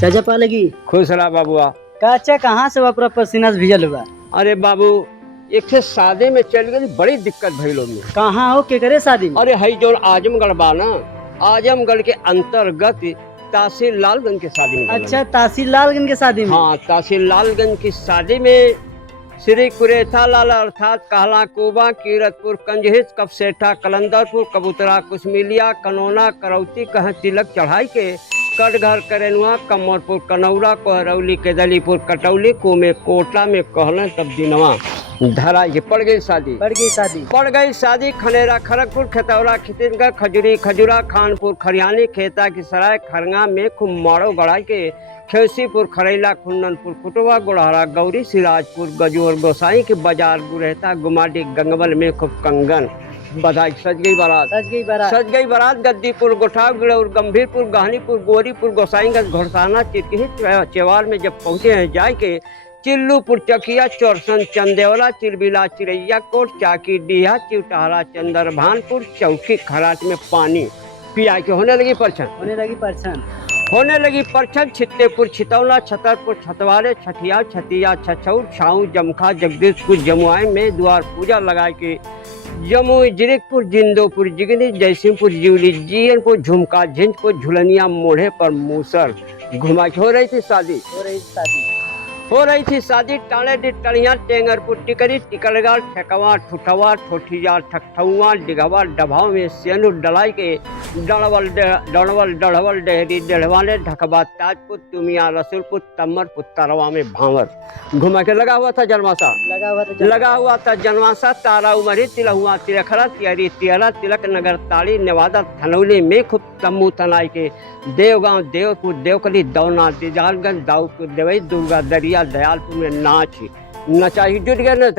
चाचा पा लगी खुश रहा बाबुआ। चाचा कहाँ से पूरा पसीना से भिजल हुआ? अरे बाबू, एक से शादी में चल गई, बड़ी दिक्कत भइलो में। कहाँ हो के करे शादी में? अरे हई जो आजमगढ़ बा ना, आजमगढ़ के अंतर्गत तहसील लालगंज के शादी में। अच्छा, तहसील लालगंज के शादी में। हाँ, तहसील लालगंज की शादी में श्री कुरेथा लाल अर्थात कहला कोबा, कीरतपुर, कंजहिस, कपसेठा, कलंदरपुर, कबूतरा, कुशमिलिया, कनौना, करौती कह तिलक चढ़ाई के कटघर, करेनुआ, कमरपुर, कनौरा, कोहरौली, केदलीपुर, कटौली, कुमे, कोटला में कहलन तब दिनवा धरा के पड़ गई शादी। खनेरा, खड़गपुर, खेतौरा, खितिनगढ़, खजूरी, खजूरा, खानपुर, खरियानी, खेता की सराय, खरंगा में कुमारो गढ़ाई के खेसीपुर, खरैला, खुन्ननपुर, कुटवा, गुड़हरा, गौरी, सिराजपुर, गजोर, गोसाई के बाजार, गुरहेता, गुमाडी, गंगबल में खूब कंगन बधाई। सज गई बारात गद्दीपुर, गोठाव, गिलौर, गंभीरपुर, गहनीपुर, गोरीपुर, गोसाईगंज, घोड़साना, चिरकिही, चेवाल में जब पहुँचे हैं जाय के चिल्लूपुर, चकिया, चौरसन, चंदेवला, चिरबिला, चिरैया कोट, चाकी, डीहा, चिवटारा, चंदरभानपुर, चौकी, खराट में पानी पिया के होने लगी परछन। छित्तेपुर, छितौला, छतरपुर, छतवारे, छठिया, छतिया, छछौर, छाऊ, जमखा, जगदीशपुर, जमुआई में द्वार पूजा लगा के जमुई, जिरकपुर, जिंदोपुर, जिगनी, जयसिंहपुर, जिवली, जीयनपुर, झुमका, झिंझपुर, झुलनिया, मोढ़े पर मूसर घुमा के हो रही थी शादी। टाणे डी टणिया, टेंगरपुर, टिकरी, टिकरगाड़, ठेकवा, ठुठवा, ठोठिया, ठकठुआ, डिघवा, डभाव में सेनु डलाई के डड़वल, डेहरी, डेढ़वाले, ढकबा, ताजपुर, तुमिया, रसुलपुर, तमरपुर, तरवा में भांवर घुमा के लगा हुआ था जनवासा, तारा, उमरी, तिलहुआ, तिलखरा, तियरी, तियरा, तिलक नगर, ताड़ी, नेवादा, थनौली में खूब तम्बू तनाई के देवगांव, देवपुर, देवकली, दौना, दिजालगंज, दाऊदपुर, देवई, दुर्गा, दरिया, दयालपुर में नचाही जुट गए न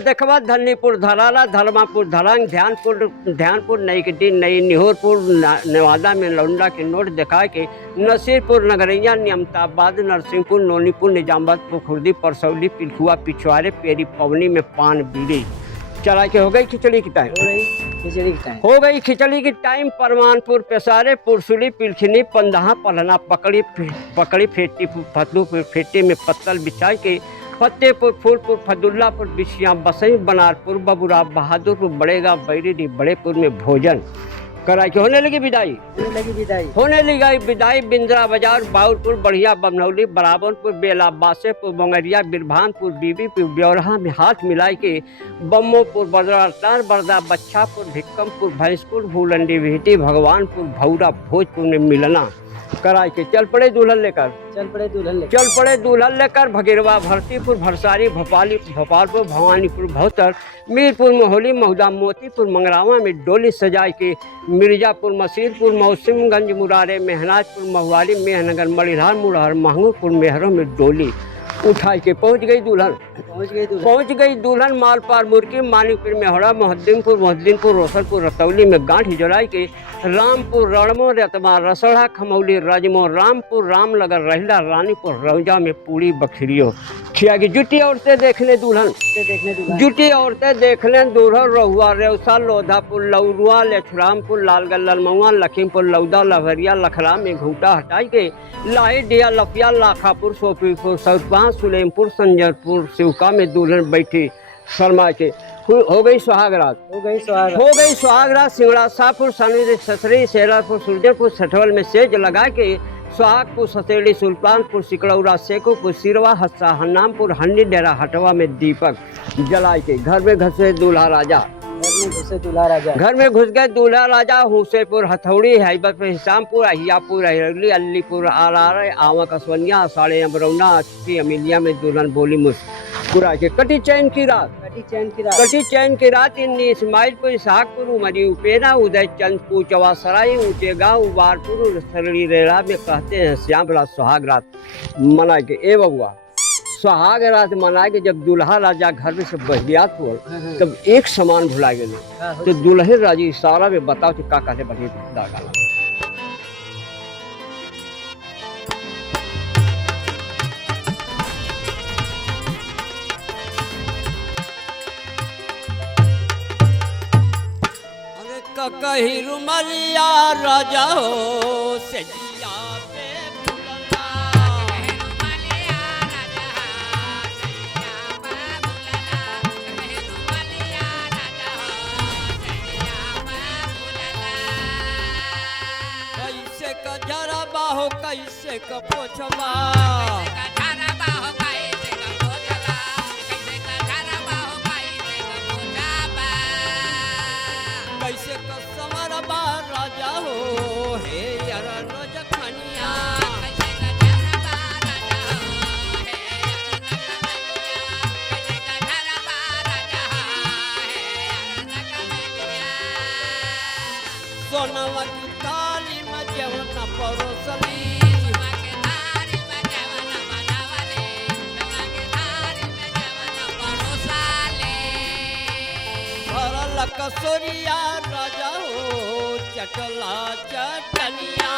देखवा, धन्नीपुर, धराला, धर्मापुर, धरांग, ध्यानपुर, नईकटी, नई निहोरपुर, नेवादा में लौंडा के नोट दिखा के नसीरपुर, नगरैया, नियमताबाद, नरसिंहपुर, नोनीपुर, निजामबाद, खुर्दी, परसौली, पिलखुआ, पिछवाड़े, पेरी, पवनी में पान बीड़ी चला के हो गई खिचड़ी की टाइम। परमानपुर, पेसारे, पुरसुली, पिलखनी, पंदहा, पलना, पकड़ी फेटी, फतलूपुर फेटी में पत्तल बिछाई के फतेहपुर, फूलपुर, फदुल्लापुर, बिछिया, बसई, बनारपुर, बबुरा, बहादुरपुर, बड़ेगा, बैरीडी, बड़ेपुर में भोजन कराई के होने लगी विदाई। बिंद्रा बाजार, बाउलपुर, बढ़िया, बमनौली, बराबरपुर, बेला, बासेपुर, बंगरिया, बिरभानपुर, बीबीपुर, ब्यौरहा में हाथ मिलाई के बम्मोपुर, बदरातार, बरदा, बच्छापुर, भिक्कमपुर, भैंसपुर, भूलंडी, विहटी, भगवानपुर, भौरा, भोजपुर में मिलना कराई के चल पड़े दुल्हन लेकर भगीरवा, भरतीपुर, भरसारी, भोपालपुर, भवानीपुर, भौतर, मीरपुर, मोहली, महुदा, मोतीपुर, मंगरावा में डोली सजाई के मिर्जापुर, मसीरपुर, मौसमगंज, मुरारे, मेहनाजपुर, महुआली, मेहनगर, मलिहार, मुड़हर, महमूदपुर, मेहरों में डोली उठाई के पहुंच गई दुल्हन मालपार, मुर्की, मानीपुर, मेहड़ा, मोहद्दीनपुर, रोशनपुर, रतौली में गांठ जड़ाई के रामपुर, रणमो, रतमा, रसड़ा, खमौली, राजमो, रामपुर, रामनगर, रहिला, रानीपुर, रौजा में पूरी बखरियो खिया की जुटी औरतें देखने दुल्हन रहुआ, रेवसा, लोधापुर, लौरुआ, लेछरामपुर, लालगढ़, ललमौआ, लखीमपुर, लौदा, लभरिया, लखरा में घूटा हटाई के लाही, डिया, लफिया, लाखापुर, सोफीपुर, सौतपा, सुलेमपुर, संजरपुर, शिवका में दुल्हन बैठी शर्मा के हो गई सुहागरात सिंगड़ा, शाहपुर, सानवी, ससरी, शेरापुर, सुरजरपुर, सठवल में सेज लगा के सुहागपुर, ससेड़ी, सुल्तानपुर, सिकड़ौरा, सेकोपुर, सिरवा, हस्सा, हन्नामपुर, हंडी, डेरा, हटवा में दीपक जलाए के घर में घुसे दूल्हा राजा हुसैपुर, हथौड़ी, हैबतपुर, हिसामपुर, अहियापुर, अहिरगली, अलीपुर, आरार, आवा, कसवनिया, साड़े, अमरौना, अच्छी, अमिलिया में दुल्हन बोली मुस्कुरा के कटी चैन की रात इन्नी, इस्माइलपुर, इसहाकपुर, उमरी, उपेना, उदय चंद, पूचवा, सराय, ऊंचे गाँव, उबारपुर, सरड़ी, रेरा में कहते हैं श्याम बड़ा सुहाग रात मना के ए बबुआ। सुहाग रात मना के जब दूल्हा राजा घर में से बहियात हुआ तब एक समान भुला गए तो दुल्हे राजी इशारा में बताओ कि का कहते बढ़िया गाना। कही रुमलिया राजा हो सजिया पोछबा कैसे का समरबा राजा हो हे यार रोज खनिया सोनवा की थाली में जेवना परोसली भरल कसोरिया राजा हो चटला चटनिया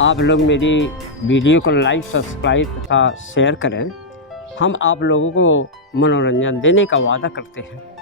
आप लोग मेरी वीडियो को लाइक सब्सक्राइब तथा शेयर करें। हम आप लोगों को मनोरंजन देने का वादा करते हैं।